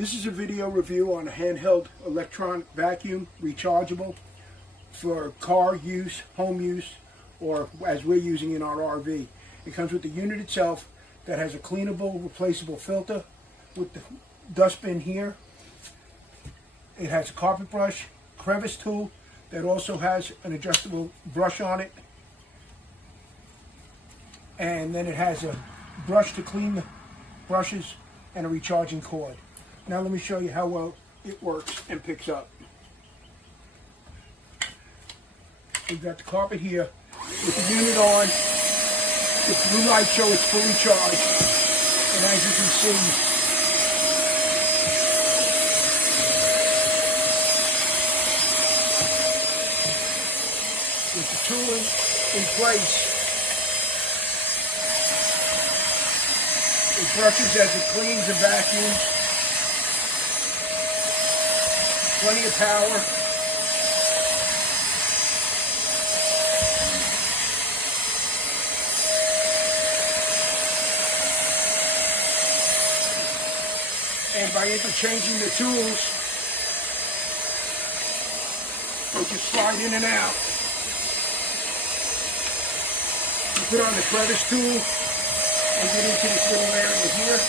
This is a video review on a handheld electronic vacuum, rechargeable for car use, home use, or as we're using in our RV. It comes with the unit itself that has a cleanable, replaceable filter with the dustbin here. It has a carpet brush, crevice tool that also has an adjustable brush on it. And then it has a brush to clean the brushes and a recharging cord. Now let me show you how well it works and picks up. We've got the carpet here with the unit on. The blue light shows it's fully charged. And as you can see, with the tool in place, it brushes as it cleans and vacuums. Plenty of power. And by interchanging the tools, they just slide in and out. You put on the crevice tool and get into this little area here.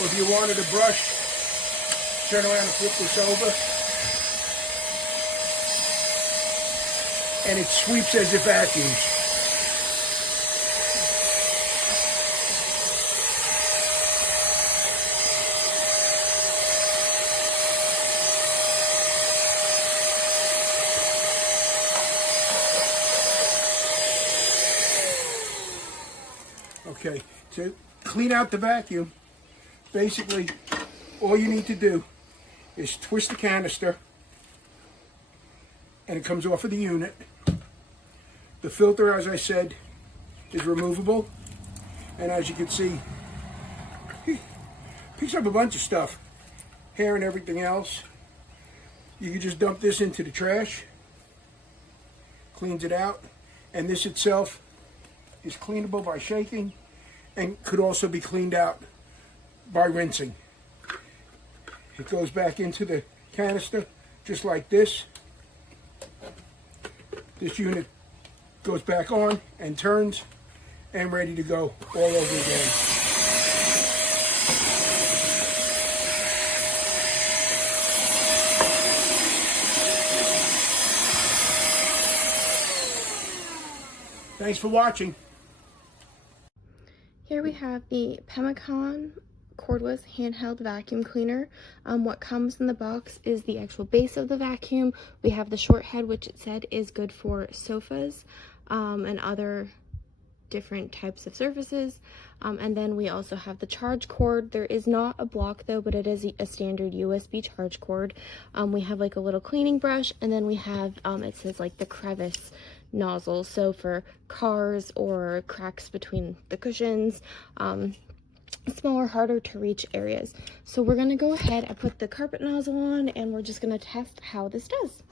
Or if you wanted a brush, turn around and flip this over. And it sweeps as it vacuums. Okay, to clean out the vacuum, basically all you need to do is twist the canister and it comes off of the unit. The filter, as I said, is removable, and as you can see, picks up a bunch of stuff, hair and everything else. You can just dump this into the trash, cleans it out, and this itself is cleanable by shaking and could also be cleaned out by rinsing. It goes back into the canister just like this. This unit goes back on and turns and ready to go all over again. Thanks for watching. Here we have the pemacom Cordless Handheld Vacuum Cleaner. What comes in the box is the actual base of the vacuum. We have the short head, which it said is good for sofas and other different types of surfaces. And then we also have the charge cord. There is not a block though, but it is a standard USB charge cord. We have like a little cleaning brush, and then we have, it says like the crevice nozzle, so for cars or cracks between the cushions, smaller, harder to reach areas. So we're gonna go ahead and put the carpet nozzle on, and we're just gonna test how this does.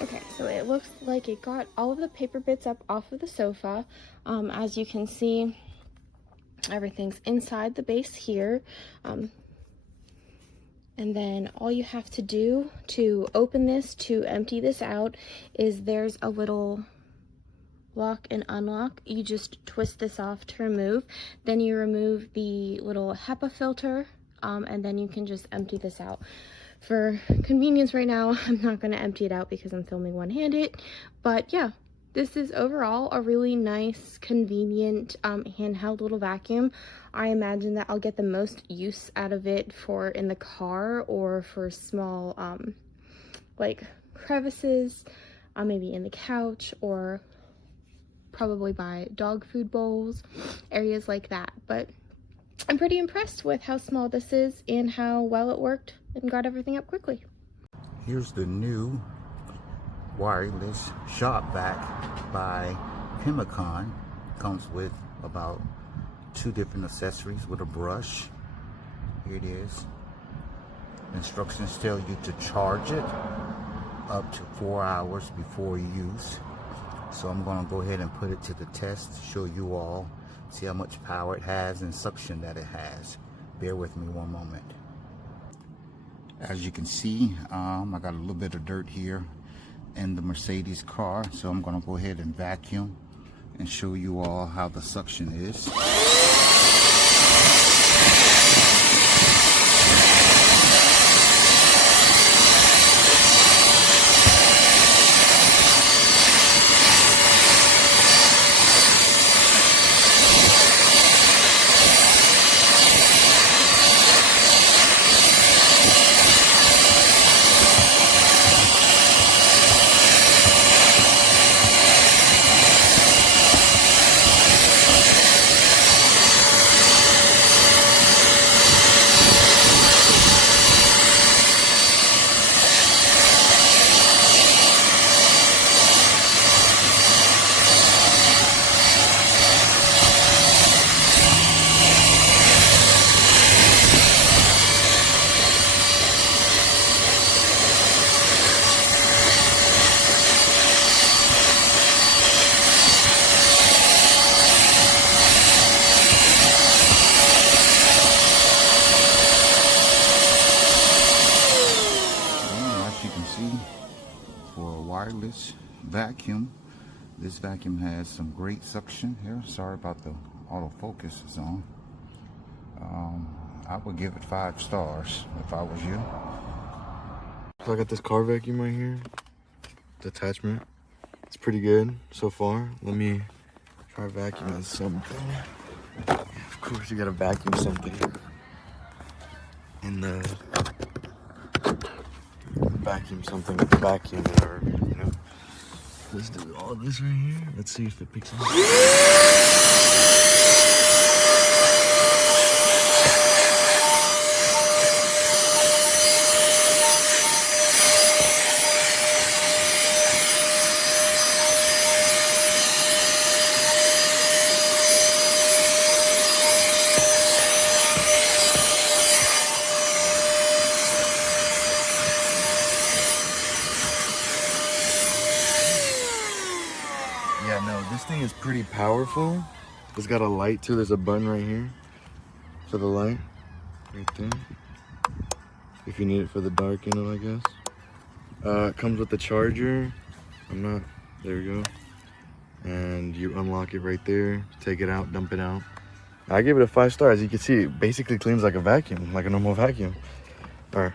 Okay, so it looks like it got all of the paper bits up off of the sofa. As you can see, everything's inside the base here. And then all you have to do to open this, to empty this out, is there's a little lock and unlock. You just twist this off to remove. Then you remove the little HEPA filter, and then you can just empty this out. For convenience right now, I'm not going to empty it out because I'm filming one-handed, but yeah, this is overall a really nice, convenient, handheld little vacuum. I imagine that I'll get the most use out of it for in the car or for small, like crevices, maybe in the couch, or probably by dog food bowls, areas like that. But I'm pretty impressed with how small this is and how well it worked and got everything up quickly. Here's the new wireless shop vac by pemacom. Comes with about 2 different accessories with a brush. Here it is. Instructions tell you to charge it up to 4 hours before use. So I'm going to go ahead and put it to the test, show you all, see how much power it has and suction that it has. Bear with me one moment. As you can see, I got a little bit of dirt here in the Mercedes car, so I'm going to go ahead and vacuum and show you all how the suction is. For a wireless vacuum, this vacuum has some great suction here. Sorry about the autofocus is on. I would give it 5 stars if I was you. So I got this car vacuum right here, the attachment. It's pretty good so far. Let me try vacuuming something. Of course you gotta vacuum something in the vacuum something with the vacuum or, you know. Let's do all this right here. Let's see if it picks up. Yeah, no, this thing is pretty powerful. It's got a light too. There's a button right here for the light, right there. If you need it for the dark, you know, I guess. It comes with the charger. There we go. And you unlock it right there. Take it out, dump it out. I give it a 5 stars. As you can see, it basically cleans like a vacuum, like a normal vacuum. All right.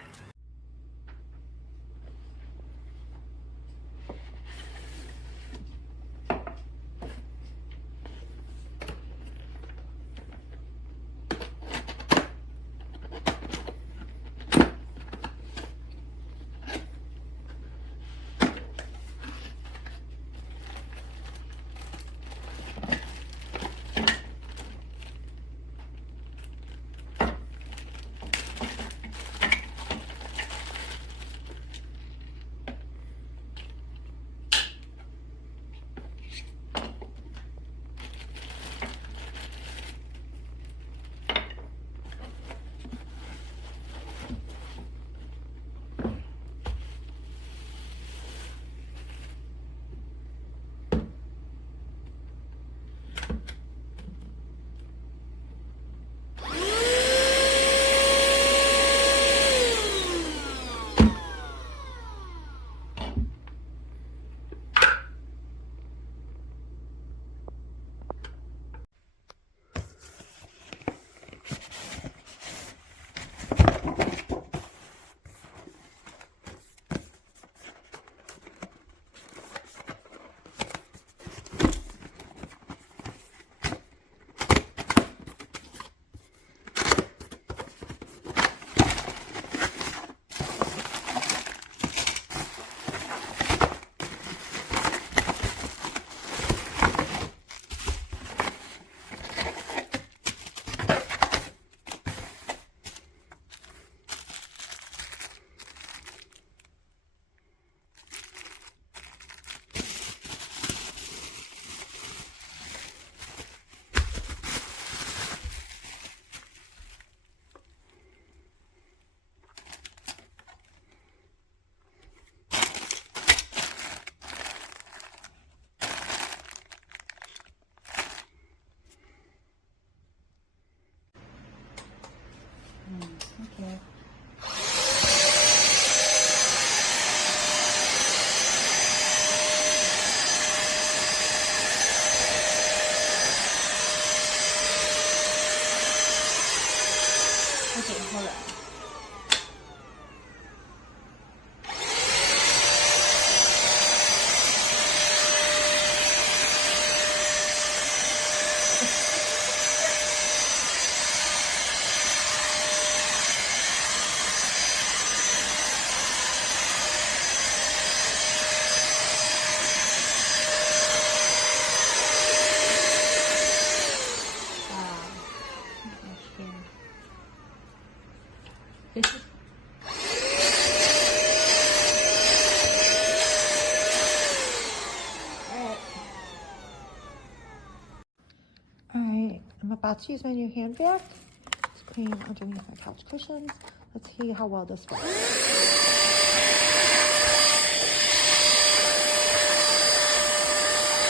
about to use my new hand vac to clean underneath my couch cushions. Let's see how well this works.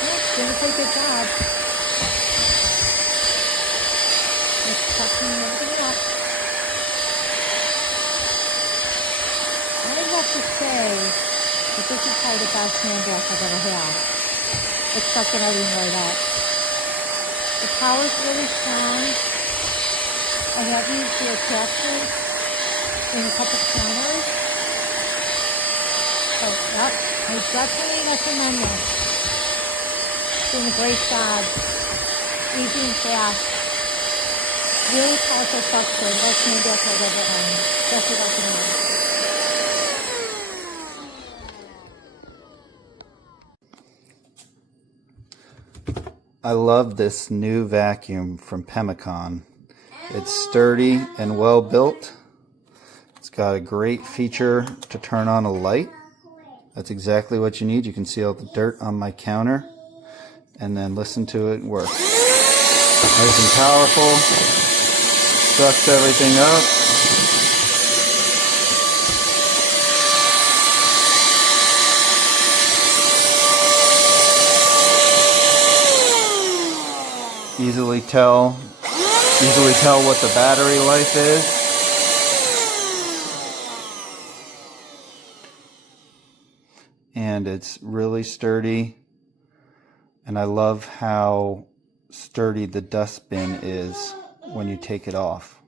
Yeah, doing a pretty good job. Let's start cleaning everything up. I have to say that this is probably the best hand vac I've ever had. It's sucking everything right up. The power's really strong. I have used the attachments in a couple corners. So, yep, I definitely recommend this. Doing a great job. Easy and fast. Really powerful suction. Best hand vac I've ever owned. Definitely recommend. I love this new vacuum from pemacom. It's sturdy and well built. It's got a great feature to turn on a light. That's exactly what you need. You can see all the dirt on my counter and then listen to it work. Nice and powerful. Sucks everything up. Easily tell what the battery life is. And it's really sturdy. And I love how sturdy the dustbin is when you take it off.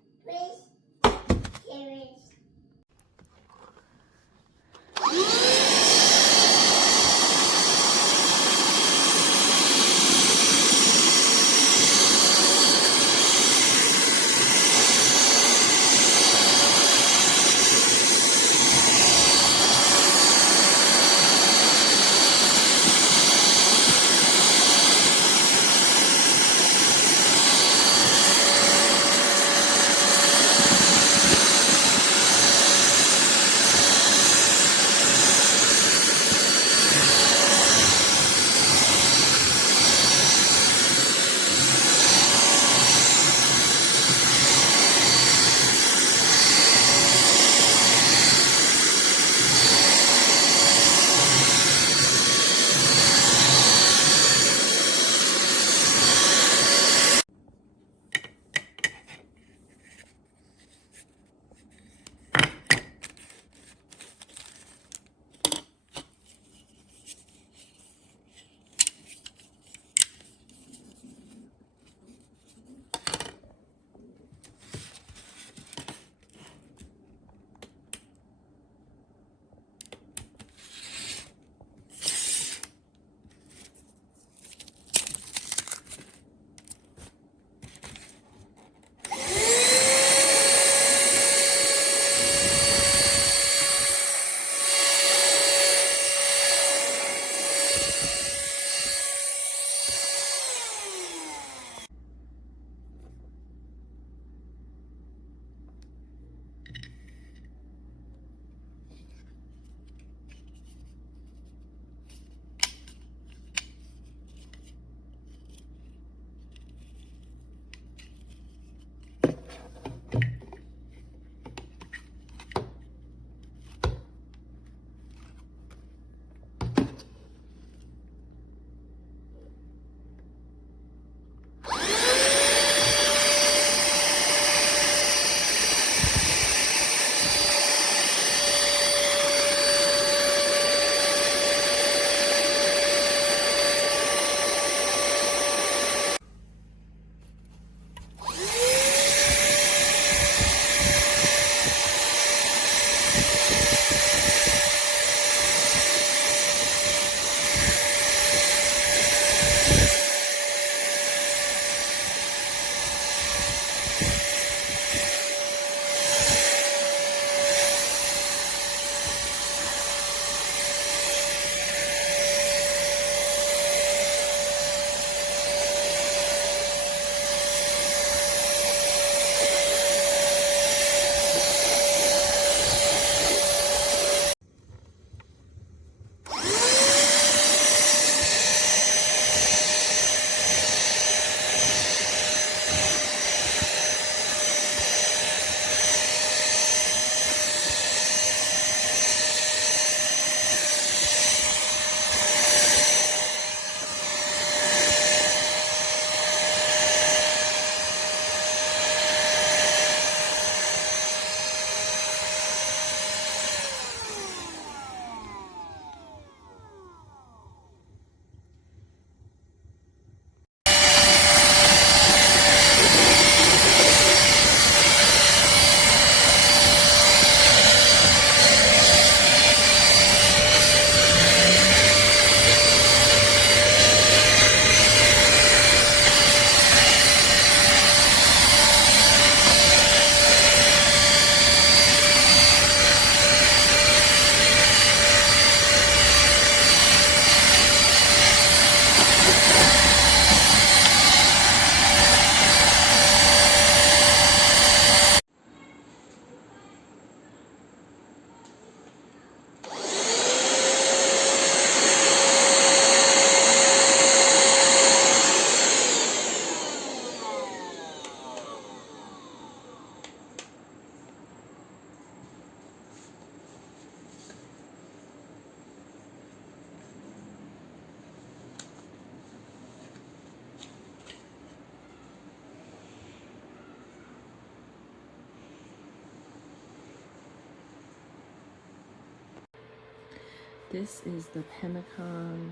This is the pemacom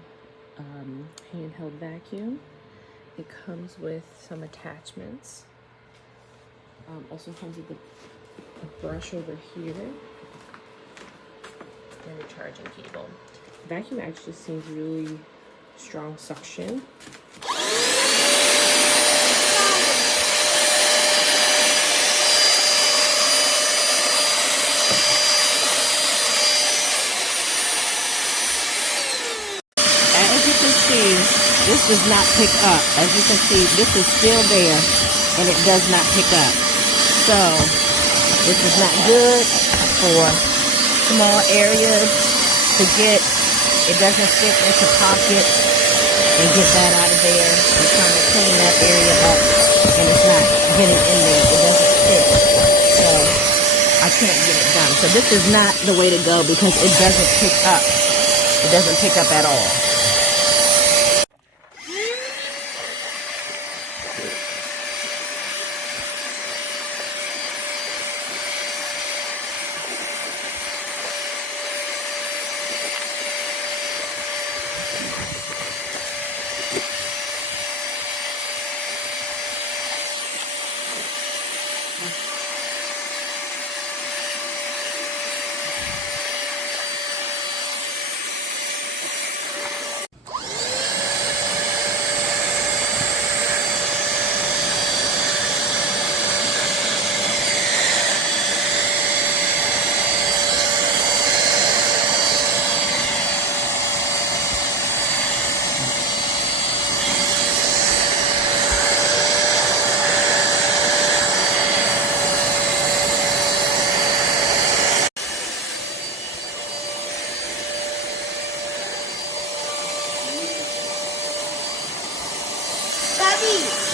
handheld vacuum. It comes with some attachments. Also comes with a brush over here and a charging cable. The vacuum actually seems really strong suction. As you can see, this does not pick up. As you can see, this is still there and it does not pick up. So this is not good for small areas to get. It doesn't fit into pockets and get that out of there. You're trying to clean that area up and it's not getting in there. It doesn't fit. So I can't get it done. So this is not the way to go because it doesn't pick up. It doesn't pick up at all.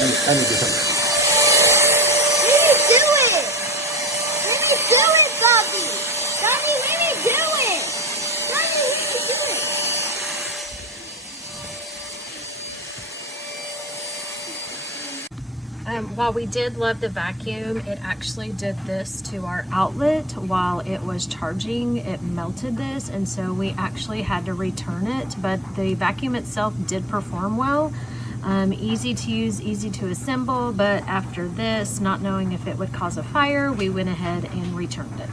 I need to do something. Let me do it! Let me do it, Bobby! Bobby, let me do it! Bobby, let me do it! While we did love the vacuum, it actually did this to our outlet while it was charging. It melted this, and so we actually had to return it, but the vacuum itself did perform well. Easy to use, easy to assemble, but after this, not knowing if it would cause a fire, we went ahead and returned it.